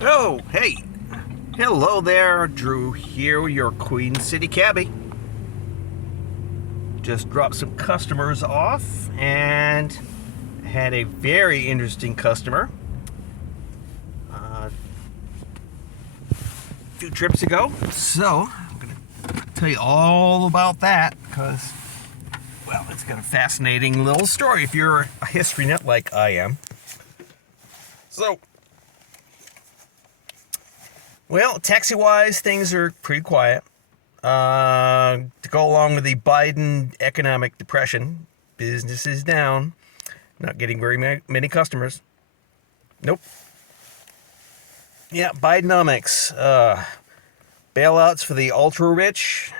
Oh, hey. Hello there, Drew here, your Queen City cabbie. Just dropped some customers off and had a very interesting customer a few trips ago. So, I'm going to tell you all about that because, well, it's got a fascinating little story if you're a history nut like I am. So, well, taxi-wise, things are pretty quiet. To go along with the Biden economic depression, business is down. Not getting very many customers. Nope. Yeah, Bidenomics. Bailouts for the ultra-rich.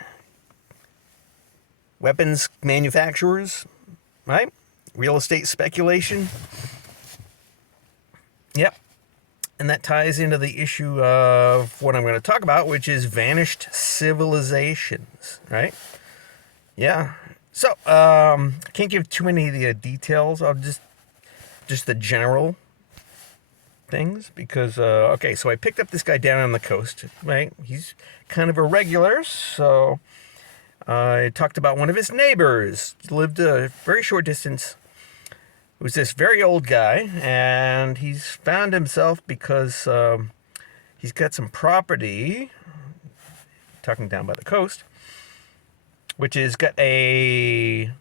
Weapons manufacturers. Right? Real estate speculation. Yep. And that ties into the issue of what I'm going to talk about, which is vanished civilizations, right? Yeah. So, I can't give too many of the details. I'll just the general things because, okay, so I picked up this guy down on the coast, right? He's kind of a regular, so I talked about one of his neighbors. He lived a very short distance. It was this very old guy, and he's found himself because he's got some property, talking down by the coast, which has got a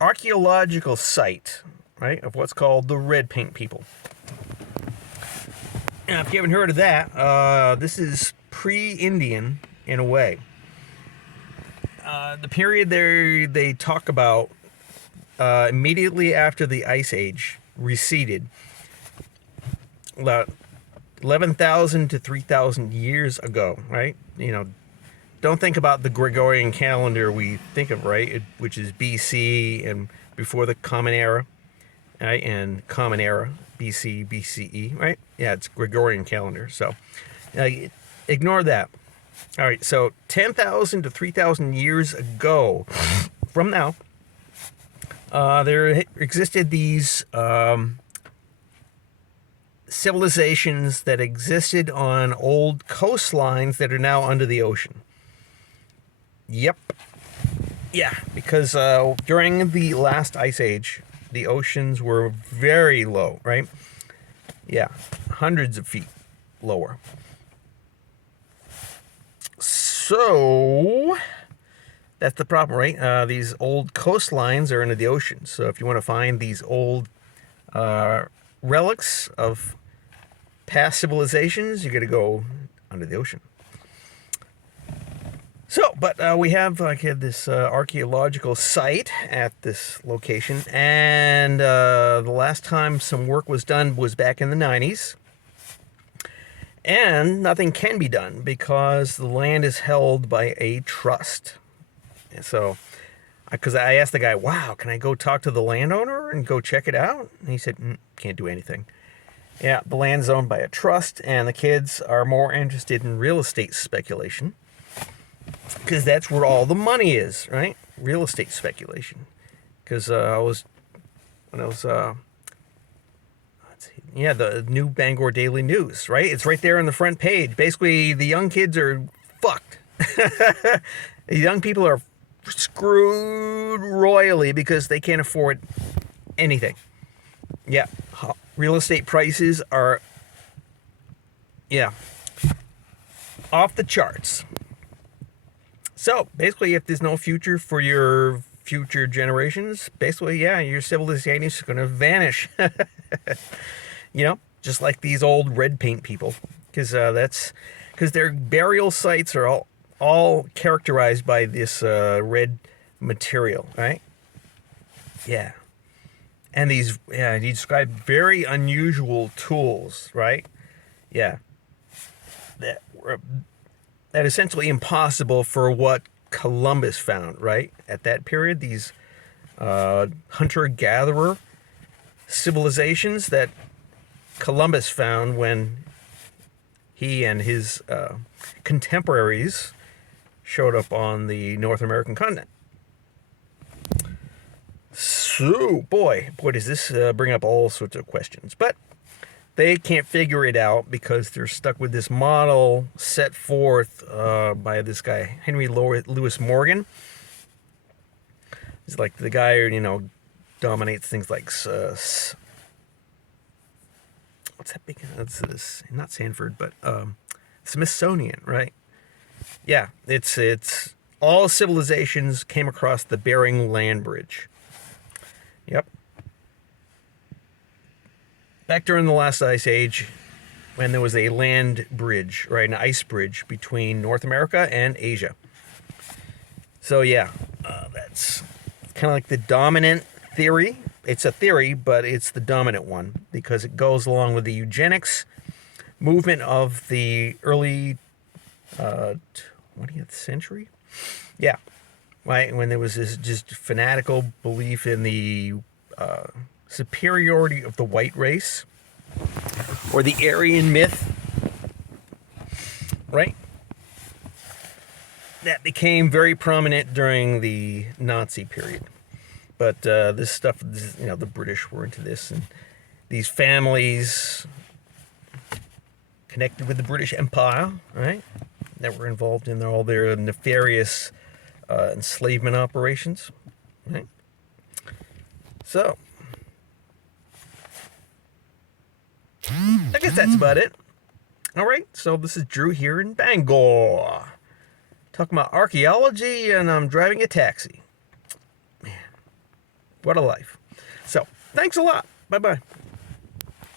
archeological site, right, of what's called the red paint people. Now, if you haven't heard of that, this is pre-Indian in a way. The period there they talk about immediately after the Ice Age receded, about 11,000 to 3,000 years ago, right? You know, don't think about the Gregorian calendar we think of, right? Which is BC and before the Common Era, right? And Common Era, BC, BCE, right? Yeah, it's Gregorian calendar. So ignore that. All right, so 10,000 to 3,000 years ago from now, there existed these civilizations that existed on old coastlines that are now under the ocean. Yep. Yeah, because during the last ice age, the oceans were very low, right? Yeah, hundreds of feet lower. So that's the problem, right? These old coastlines are into the ocean. So if you want to find these old relics of past civilizations, you got to go under the ocean. So, but we have this archaeological site at this location, and the last time some work was done was back in the 90s. And nothing can be done because the land is held by a trust. So, because I asked the guy, wow, can I go talk to the landowner and go check it out? And he said, can't do anything. Yeah, the land's owned by a trust, and the kids are more interested in real estate speculation because that's where all the money is, right? Real estate speculation. Because the New Bangor Daily News, right? It's right there on the front page. Basically, the young kids are fucked. The young people are screwed royally because they can't afford anything. Yeah, real estate prices are, off the charts. So, basically, if there's no future for your future generations, basically, your civilization is going to vanish. Just like these old red paint people. Because their burial sites are all characterized by this red material, right? Yeah. And he described very unusual tools, right? Yeah. That essentially impossible for what Columbus found, right? At that period, these hunter-gatherer civilizations that Columbus found when he and his contemporaries showed up on the North American continent. So, boy, does this bring up all sorts of questions. But they can't figure it out because they're stuck with this model set forth by this guy, Henry Louis Morgan. He's like the guy who, dominates things like, what's that big, that's not Sanford, but Smithsonian, right? Yeah, it's all civilizations came across the Bering Land Bridge. Yep. Back during the last ice age, when there was a land bridge, right, an ice bridge between North America and Asia. So yeah, that's kind of like the dominant theory. It's a theory, but it's the dominant one because it goes along with the eugenics movement of the early 20th century. Yeah, right, when there was this just fanatical belief in the superiority of the white race, or the Aryan myth, right? That became very prominent during the Nazi period. But this stuff, the British were into this, and these families connected with the British Empire, right, that were involved in all their nefarious enslavement operations, right? So, I guess that's about it. All right, so this is Drew here in Bangor, talking about archaeology, and I'm driving a taxi. Man, what a life. So, thanks a lot. Bye-bye.